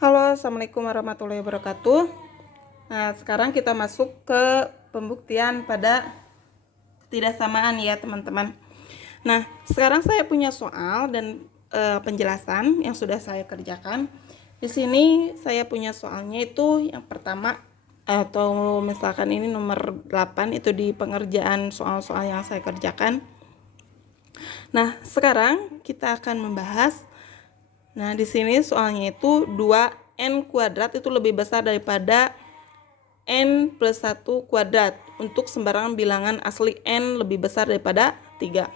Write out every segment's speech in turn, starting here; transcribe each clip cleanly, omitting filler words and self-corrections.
Halo, assalamualaikum warahmatullahi wabarakatuh. Nah, sekarang kita masuk ke pembuktian pada ketidaksamaan ya, teman-teman. Nah, sekarang saya punya soal dan penjelasan yang sudah saya kerjakan. Di sini saya punya soalnya itu yang pertama, atau misalkan ini nomor 8 itu di pengerjaan soal-soal yang saya kerjakan. Nah, sekarang kita akan membahas. Nah, di sini soalnya itu 2n kuadrat itu lebih besar daripada n plus 1 kuadrat untuk sembarangan bilangan asli n lebih besar daripada 3.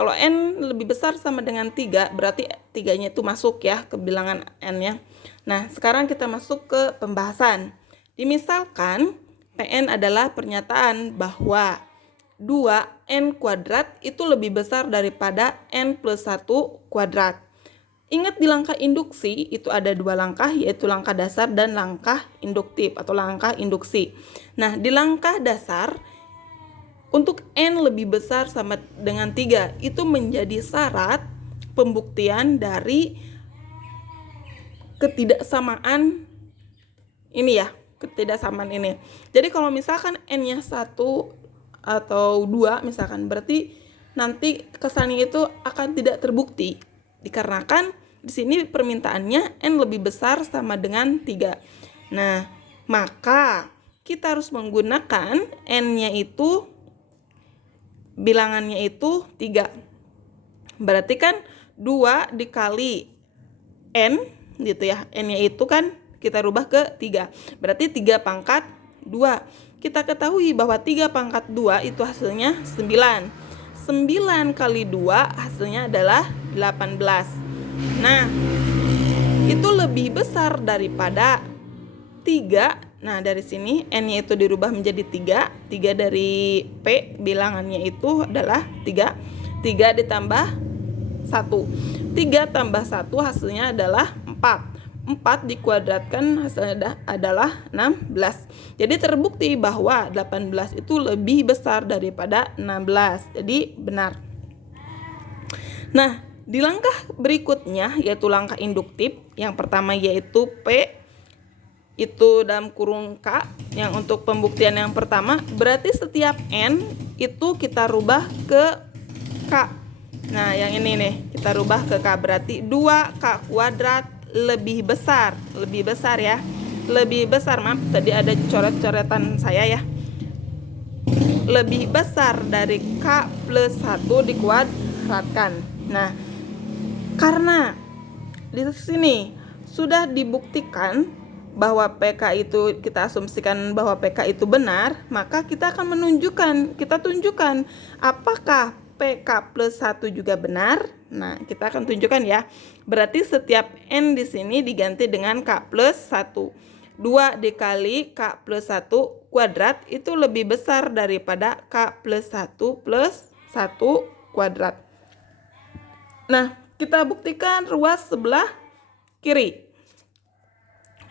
Kalau n lebih besar sama dengan 3, berarti 3-nya itu masuk ya ke bilangan n-nya. Nah, sekarang kita masuk ke pembahasan. Dimisalkan Pn adalah pernyataan bahwa 2n kuadrat itu lebih besar daripada n plus 1 kuadrat. Ingat di langkah induksi itu ada dua langkah, yaitu langkah dasar dan langkah induktif atau langkah induksi. Nah, di langkah dasar untuk n lebih besar sama dengan 3 itu menjadi syarat pembuktian dari ketidaksamaan ini ya, ketidaksamaan ini. Jadi kalau misalkan n-nya 1 atau 2 misalkan, berarti nanti kesannya itu akan tidak terbukti dikarenakan di sini permintaannya n lebih besar sama dengan 3. Nah, maka kita harus menggunakan n-nya itu bilangannya itu 3. Berarti kan 2 dikali n gitu ya. N-nya itu kan kita rubah ke 3. Berarti 3 pangkat 2. Kita ketahui bahwa 3 pangkat 2 itu hasilnya 9. 9 kali 2 hasilnya adalah 18. Nah, itu lebih besar daripada 3. Nah, dari sini n-nya itu dirubah menjadi 3. 3 dari P bilangannya itu adalah 3. 3 ditambah 1. 3 tambah 1 hasilnya adalah 4. 4 dikuadratkan hasilnya adalah 16. Jadi terbukti bahwa 18 itu lebih besar daripada 16. Jadi benar. Nah, di langkah berikutnya yaitu langkah induktif, yang pertama yaitu P itu dalam kurung K, yang untuk pembuktian yang pertama berarti setiap N itu kita rubah ke K. Nah, yang ini nih kita rubah ke K, berarti 2K kuadrat lebih besar ya, lebih besar, maaf tadi ada coret-coretan saya ya, lebih besar dari K plus 1 dikuadratkan. Nah, karena di sini sudah dibuktikan bahwa PK itu, kita asumsikan bahwa PK itu benar, maka kita akan tunjukkan apakah PK plus 1 juga benar. Nah, kita akan tunjukkan ya. Berarti setiap N di sini diganti dengan K plus 1. 2 dikali K plus 1 kuadrat itu lebih besar daripada K plus 1 plus 1 kuadrat. Nah, kita buktikan ruas sebelah kiri.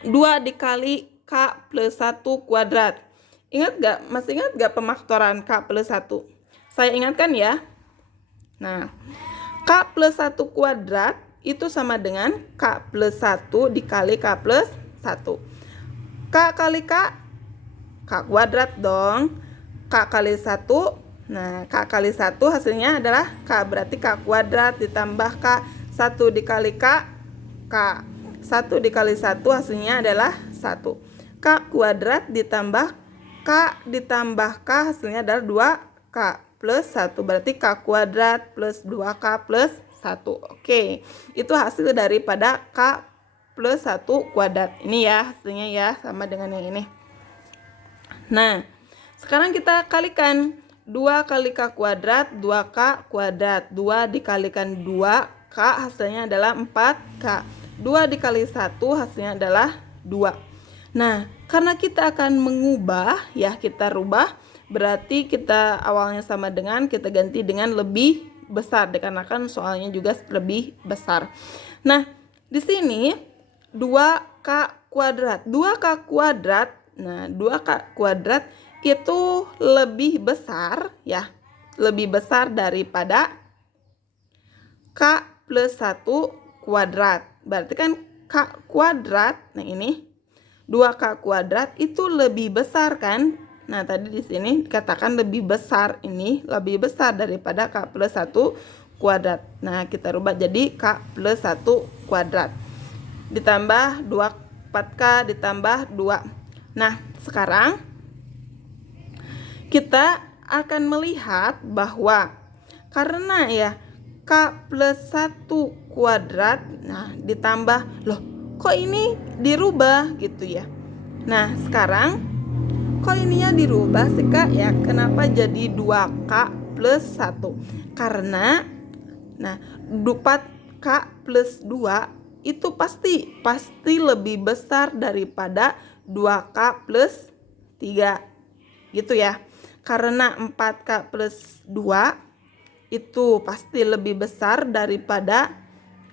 2 dikali K plus 1 kuadrat. Masih ingat gak pemaktoran K plus 1? Saya ingatkan ya. Nah, K plus 1 kuadrat itu sama dengan K plus 1 dikali K plus 1. K kali K, K kuadrat dong. K kali 1, nah K kali 1 hasilnya adalah K, berarti K kuadrat ditambah K, 1 dikali K, K. 1 dikali 1 hasilnya adalah 1. K kuadrat ditambah K ditambah K hasilnya adalah 2K plus 1. Berarti K kuadrat plus 2K plus 1. Oke, itu hasil daripada K plus 1 kuadrat. Ini ya hasilnya ya, sama dengan yang ini. Nah, sekarang kita kalikan. 2 kali K kuadrat, 2K kuadrat. 2 dikalikan 2K hasilnya adalah 4K. 2 dikali 1 hasilnya adalah 2. Nah, karena kita akan mengubah ya, kita rubah, berarti kita awalnya sama dengan, kita ganti dengan lebih besar dikarenakan soalnya juga lebih besar. Nah, di sini 2K kuadrat. 2K kuadrat. Nah, 2K kuadrat itu lebih besar ya, lebih besar daripada K plus 1 kuadrat. Berarti kan K K kuadrat, nah ini 2K kuadrat itu lebih besar kan? Nah, tadi di sini dikatakan lebih besar, ini lebih besar daripada K plus 1 kuadrat. Nah, kita rubah jadi K plus 1 kuadrat. Ditambah 4K ditambah 2. Nah, sekarang kita akan melihat bahwa karena ya K plus 1 kuadrat, nah ditambah, loh kok ini dirubah gitu ya. Nah sekarang kok ininya dirubah sih Kak ya, kenapa jadi 2K plus 1? Karena nah 4K plus 2 itu pasti lebih besar daripada 2K plus 3 gitu ya. Karena 4K plus 2 itu pasti lebih besar daripada,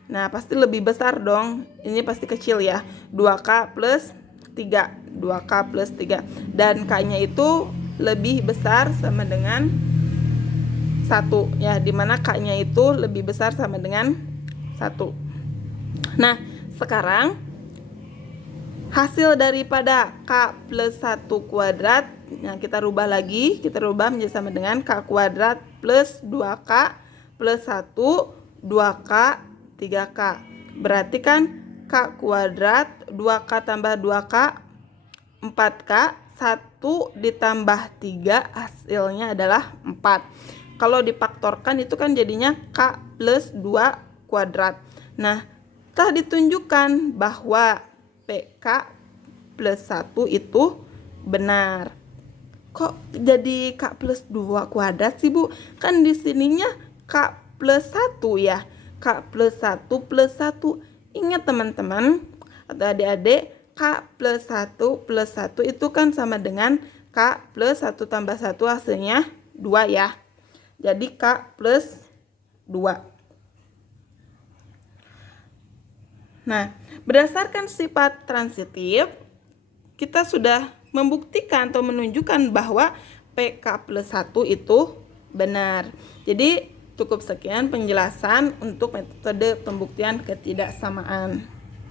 nah pasti lebih besar dong, ini pasti kecil ya, 2K plus 3, 2K plus 3, dan K nya itu lebih besar sama dengan 1 ya, dimana K nya itu lebih besar sama dengan 1. Nah sekarang hasil daripada K plus 1 kuadrat, nah kita rubah lagi, kita rubah menjadi sama dengan K kuadrat plus 2K plus 1, 2K, 3K. Berarti kan K kuadrat 2K tambah 2K 4K, 1 ditambah 3 hasilnya adalah 4. Kalau difaktorkan itu kan jadinya K plus 2 kuadrat. Nah telah ditunjukkan bahwa PK plus 1 itu benar. Kok jadi K plus 2 kuadrat sih Bu? Kan di sininya K plus 1 ya. K plus 1 plus 1. Ingat teman-teman atau adik-adik, K plus 1 plus 1 itu kan sama dengan K plus 1 tambah 1 hasilnya 2 ya. Jadi K plus 2. Nah, berdasarkan sifat transitif, kita sudah membuktikan atau menunjukkan bahwa PK plus 1 itu benar. Jadi cukup sekian penjelasan untuk metode pembuktian ketidaksamaan.